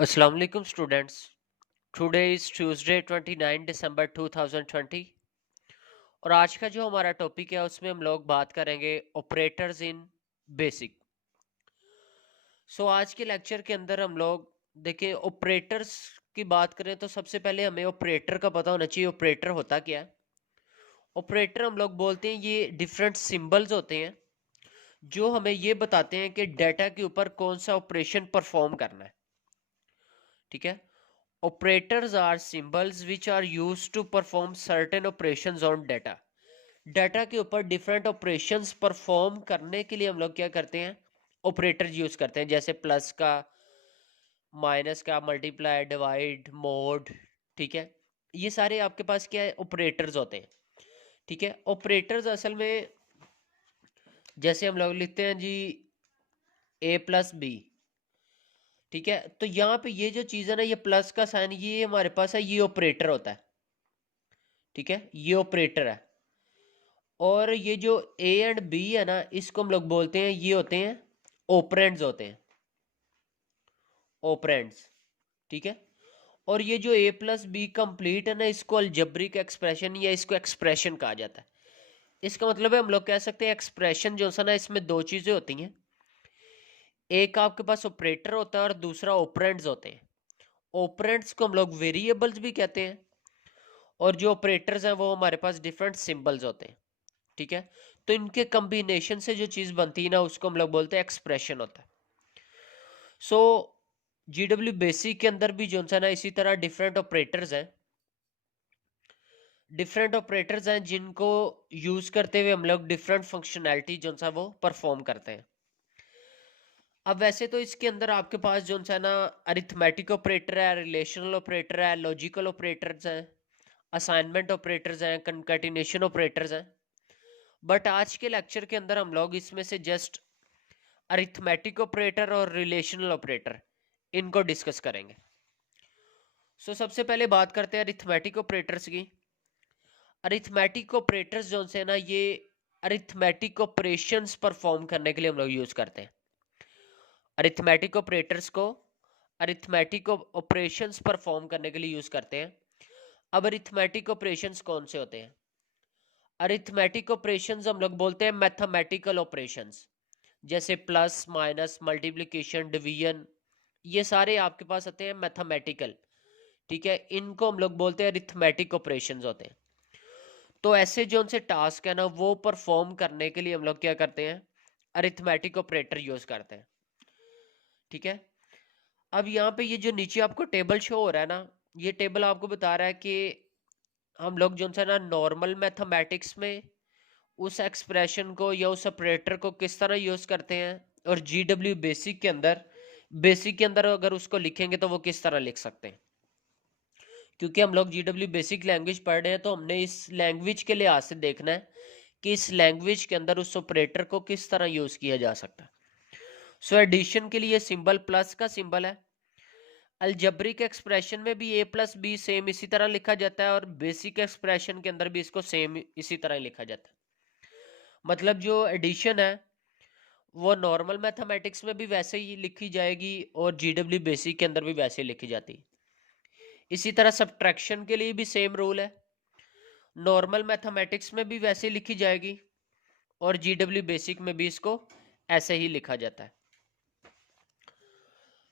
अस्सलाम वालेकुम students. Today is Tuesday 29 दिसंबर 2020 और आज का जो हमारा टॉपिक है उसमें हम लोग बात करेंगे ऑपरेटर्स इन बेसिक। आज के लेक्चर के अंदर हम लोग देखें ऑपरेटर्स की बात करें तो सबसे पहले हमें ऑपरेटर का पता होना चाहिए ऑपरेटर होता क्या है। ऑपरेटर हम लोग बोलते हैं ये डिफरेंट सिंबल्स होते हैं जो हमें ये बताते हैं कि डाटा के ऊपर कौन सा ऑपरेशन परफॉर्म करना है। ठीक है। Operators are symbols which are used to perform certain operations on data. Data के ऊपर डिफरेंट ऑपरेशंस परफॉर्म करने के लिए हम लोग क्या करते हैं, ऑपरेटर यूज करते हैं, जैसे प्लस का, माइनस का, मल्टीप्लाई, डिवाइड, मोड। ठीक है। ये सारे आपके पास क्या है, ऑपरेटर्स होते हैं। ठीक है। ऑपरेटर्स असल में जैसे हम लोग लिखते हैं जी ए प्लस बी। ठीक है। तो यहाँ पे ये जो चीज़ है ना, ये प्लस का साइन ये हमारे पास है, ये ऑपरेटर होता है। ठीक है। ये ऑपरेटर है। और ये जो ए एंड बी है ना, इसको हम लोग बोलते हैं, ये होते हैं ऑपरेंड्स होते हैं, ऑपरेंड्स। ठीक है। और ये जो ए प्लस बी कंप्लीट है ना, इसको अलजेब्रिक एक्सप्रेशन या इसको एक्सप्रेशन कहा जाता है। इसका मतलब है हम लोग कह सकते हैं एक्सप्रेशन जो है ना, इसमें दो चीज़ें होती हैं। एक आपके पास ऑपरेटर होता है और दूसरा ऑपरेंड्स होते हैं। ऑपरेंड्स को हम लोग वेरिएबल्स भी कहते हैं और जो ऑपरेटर्स हैं वो हमारे पास डिफरेंट सिंबल्स होते हैं। ठीक है। तो इनके कॉम्बिनेशन से जो चीज़ बनती है ना, उसको हम लोग बोलते हैं एक्सप्रेशन होता है। सो जीडब्ल्यू बेसिक के अंदर भी जो है ना, इसी तरह डिफरेंट ऑपरेटर्स हैं जिनको यूज करते हुए हम लोग डिफरेंट फंक्शनैलिटी जो है वो परफॉर्म करते हैं। अब वैसे तो इसके अंदर आपके पास जो है ना, अरिथमेटिक ऑपरेटर है, रिलेशनल ऑपरेटर है, लॉजिकल ऑपरेटर्स हैं, असाइनमेंट ऑपरेटर्स हैं, कंकैटिनेशन ऑपरेटर्स हैं। बट आज के लेक्चर के अंदर हम लोग इसमें से जस्ट अरिथमेटिक ऑपरेटर और रिलेशनल ऑपरेटर इनको डिस्कस करेंगे। सबसे पहले बात करते हैं अरिथमेटिक ऑपरेटर्स की। अरिथमेटिक ऑपरेटर्स जो से ना, ये अरिथमेटिक ऑपरेशंस परफॉर्म करने के लिए हम लोग यूज करते हैं। अरिथमेटिक ऑपरेटर्स को अरिथमेटिक ऑपरेशंस परफॉर्म करने के लिए यूज करते हैं। अब अरिथमेटिक ऑपरेशंस कौन से होते हैं? अरिथमेटिक ऑपरेशंस हम लोग बोलते हैं मैथमेटिकल ऑपरेशंस, जैसे प्लस, माइनस, मल्टीप्लिकेशन, डिवीजन। ये सारे आपके पास आते हैं मैथमेटिकल। ठीक है। इनको हम लोग बोलते हैं अरिथमेटिक ऑपरेशंस होते हैं। तो ऐसे जो उनसे टास्क है ना, वो परफॉर्म करने के लिए हम लोग क्या करते हैं, अरिथमेटिक ऑपरेटर यूज करते हैं। ठीक है। अब यहाँ पे ये जो नीचे आपको टेबल शो हो रहा है ना, ये टेबल आपको बता रहा है कि हम लोग जो है ना, नॉर्मल मैथमेटिक्स में उस एक्सप्रेशन को या उस ऑपरेटर को किस तरह यूज करते हैं, और जीडब्ल्यू बेसिक के अंदर अगर उसको लिखेंगे तो वो किस तरह लिख सकते हैं। क्योंकि हम लोग जीडब्ल्यू बेसिक लैंग्वेज पढ़ रहे हैं, तो हमने इस लैंग्वेज के लिहाज से देखना है कि इस लैंग्वेज के अंदर उस ऑपरेटर को किस तरह यूज किया जा सकता है। एडिशन के लिए सिंबल प्लस का सिंबल है। अलजेब्रिक एक्सप्रेशन में भी ए प्लस बी सेम इसी तरह लिखा जाता है, और बेसिक एक्सप्रेशन के अंदर भी इसको सेम इसी तरह लिखा जाता है। मतलब जो एडिशन है वो नॉर्मल मैथमेटिक्स में भी वैसे ही लिखी जाएगी और जीडब्ल्यू बेसिक के अंदर भी वैसे ही लिखी जाती है। इसी तरह सब्ट्रैक्शन के लिए भी सेम रूल है, नॉर्मल मैथमेटिक्स में भी वैसे ही लिखी जाएगी और जीडब्ल्यू बेसिक में भी इसको ऐसे ही लिखा जाता है।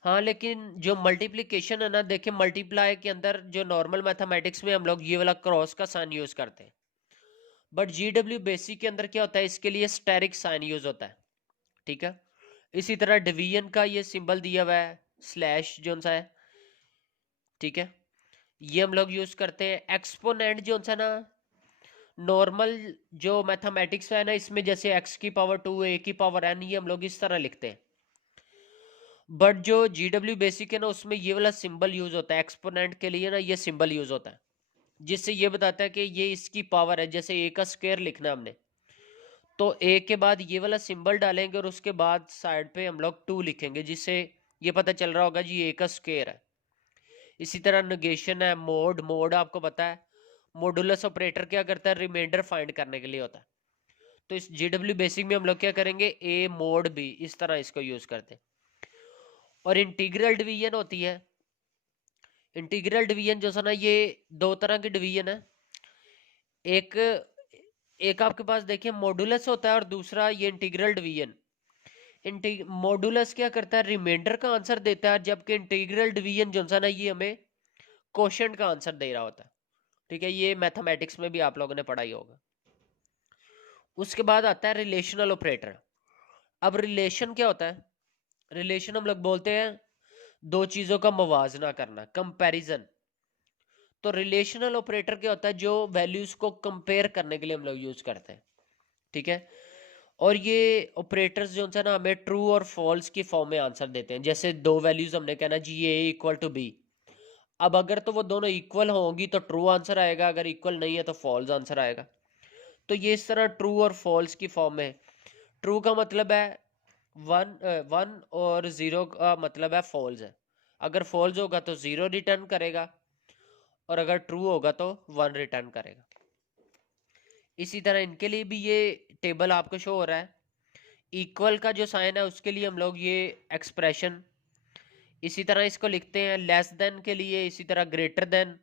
हाँ, लेकिन जो मल्टीप्लिकेशन है ना, देखिए मल्टीप्लाई के अंदर जो नॉर्मल मैथमेटिक्स में हम लोग ये वाला क्रॉस का साइन यूज करते हैं, बट जीडब्ल्यू बेसिक के अंदर क्या होता है, इसके लिए स्टेरिक साइन यूज होता है। ठीक है। इसी तरह डिवीजन का ये सिंबल दिया हुआ है, स्लैश जो सा है। ठीक है। ये हम लोग यूज करते हैं। एक्सपोनेंट जो सा ना, नॉर्मल जो मैथमेटिक्स है ना, इसमें जैसे x की पावर 2, a की पावर n, ये हम लोग इस तरह लिखते हैं। बट जो जीडब्ल्यू बेसिक है ना, उसमें ये वाला सिंबल यूज होता है एक्सपोनेंट के लिए ना, ये सिंबल यूज होता है जिससे ये बताता है कि ये इसकी पावर है। जैसे a का स्क्वायर लिखना है हमने, तो a के बाद ये वाला सिंबल डालेंगे और उसके बाद साइड पे हम लोग 2 लिखेंगे, जिससे ये पता चल रहा होगा जी a का स्क्वायर है। इसी तरह नेगेशन है, मोड। मोड आपको पता है, मॉडुलस ऑपरेटर क्या करता है, रिमाइंडर फाइंड करने के लिए होता है। तो इस जीडब्ल्यू बेसिक में हम लोग क्या करेंगे, ए मोड बी, इस तरह इसको यूज करते हैं। और इंटीग्रल डिवीजन होती है, इंटीग्रल डिवीजन जो है ना, ये दो तरह की डिवीजन है। एक एक आपके पास देखिए मॉडुलस होता है, और दूसरा ये इंटीग्रल डिवीजन। मॉडुलस क्या करता है, रिमाइंडर का आंसर देता है, जबकि इंटीग्रल डिवीजन जो है ना, ये हमें क्वोशंट का आंसर दे रहा होता है। ठीक है, ये मैथमेटिक्स में भी आप लोगों ने पढ़ा ही होगा। उसके बाद आता है रिलेशनल ऑपरेटर। अब रिलेशन क्या होता है? रिलेशन हम लोग बोलते हैं दो चीजों का मुवाजना करना, कंपैरिजन। तो रिलेशनल ऑपरेटर क्या होता है? जो वैल्यूज को कंपेयर करने के लिए हम लोग यूज करते हैं। ठीक है, और ये ऑपरेटर्स जो है ना, हमें ट्रू और फॉल्स की फॉर्म में आंसर देते हैं। जैसे दो वैल्यूज हमने कहना जी ए इक्वल टू बी। अब अगर तो वो दोनों इक्वल होंगी तो ट्रू आंसर आएगा, अगर इक्वल नहीं है तो फॉल्स आंसर आएगा। तो ये इस तरह ट्रू और फॉल्स की फॉर्म में। ट्रू का मतलब है वन, वन, और जीरो का मतलब है फॉल्स है। अगर फॉल्स होगा तो जीरो रिटर्न करेगा, और अगर ट्रू होगा तो वन रिटर्न करेगा। इसी तरह इनके लिए भी ये टेबल आपको शो हो रहा है। इक्वल का जो साइन है उसके लिए हम लोग ये एक्सप्रेशन इसी तरह इसको लिखते हैं। लेस देन के लिए इसी तरह ग्रेटर देन।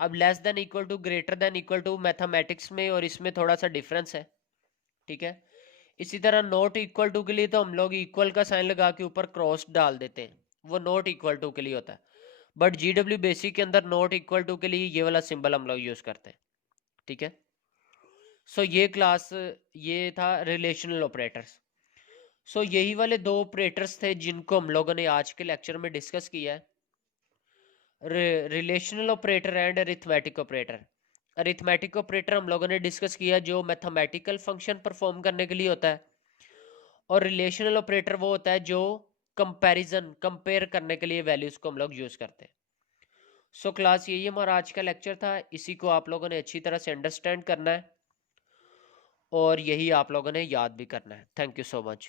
अब less than equal to, greater than equal to mathematics में और इसमें थोड़ा सा डिफरेंस है। ठीक है, इसी तरह नॉट इक्वल टू के लिए तो हम लोग इक्वल का साइन लगा के ऊपर क्रॉस डाल देते हैं, वो नॉट इक्वल टू के लिए होता है। बट जीडब्ल्यू बेसिक के अंदर नॉट इक्वल टू के लिए ये वाला सिंबल हम लोग यूज करते हैं। ठीक है, सो ये क्लास, ये था रिलेशनल ऑपरेटर्स। सो यही वाले दो ऑपरेटर्स थे जिनको हम लोगों ने आज के लेक्चर में डिस्कस किया है, relational operator and arithmetic operator. Arithmetic operator हम लोगों ने डिस्कस किया जो मैथमेटिकल फंक्शन परफॉर्म करने के लिए होता है, और रिलेशनल ऑपरेटर वो होता है जो कंपैरिजन, कंपेयर करने के लिए वैल्यूज को हम लोग यूज करते हैं। सो क्लास यही हमारा आज का लेक्चर था। इसी को आप लोगों ने अच्छी तरह से अंडरस्टैंड करना है, और यही आप लोगों ने याद भी करना है। Thank you so much.